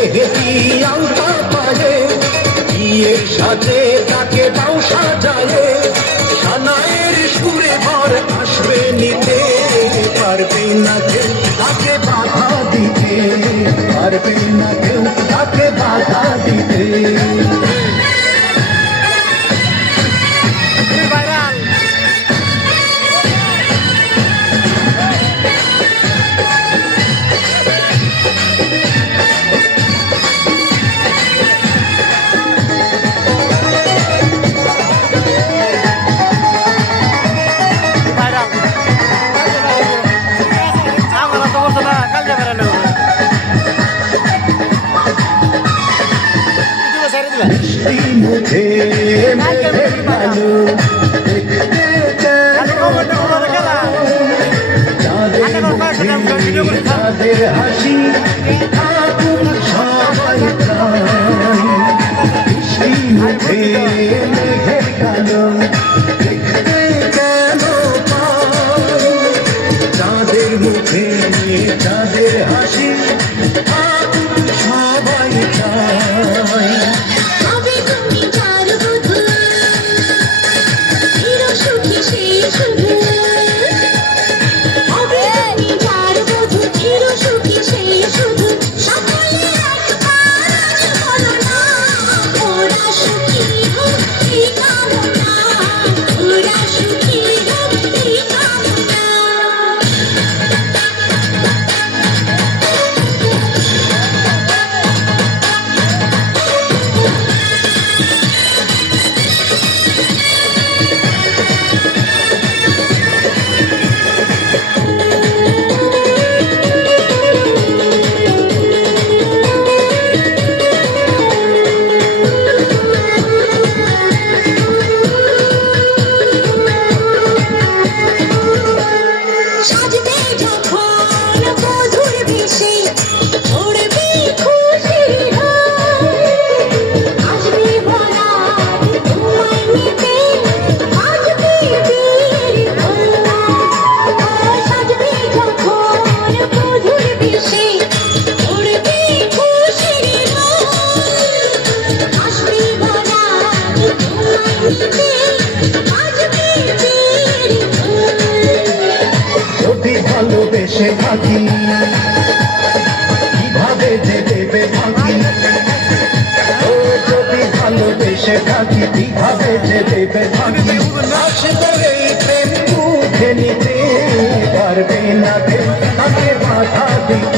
মেহেরিয়াও সাথে তাকে দাও সাজায়ে সানায়ের সুরে ভর আসবে নিতে পারবে না কেউ তাকে বাধা দিতে পারবে না কেউ তাকে বাধা দিতে মেঘে মেঘে কালো চাঁদের হাতে শুধু যদি ভালোবেসে থাকি। কীভাবে যে দেবে থাকি? ও যদি ভালোবেসে থাকি, কীভাবে যে দেবে থাকি? আসলে প্রেম নিতে পারবে না তাকে বাধা দিতে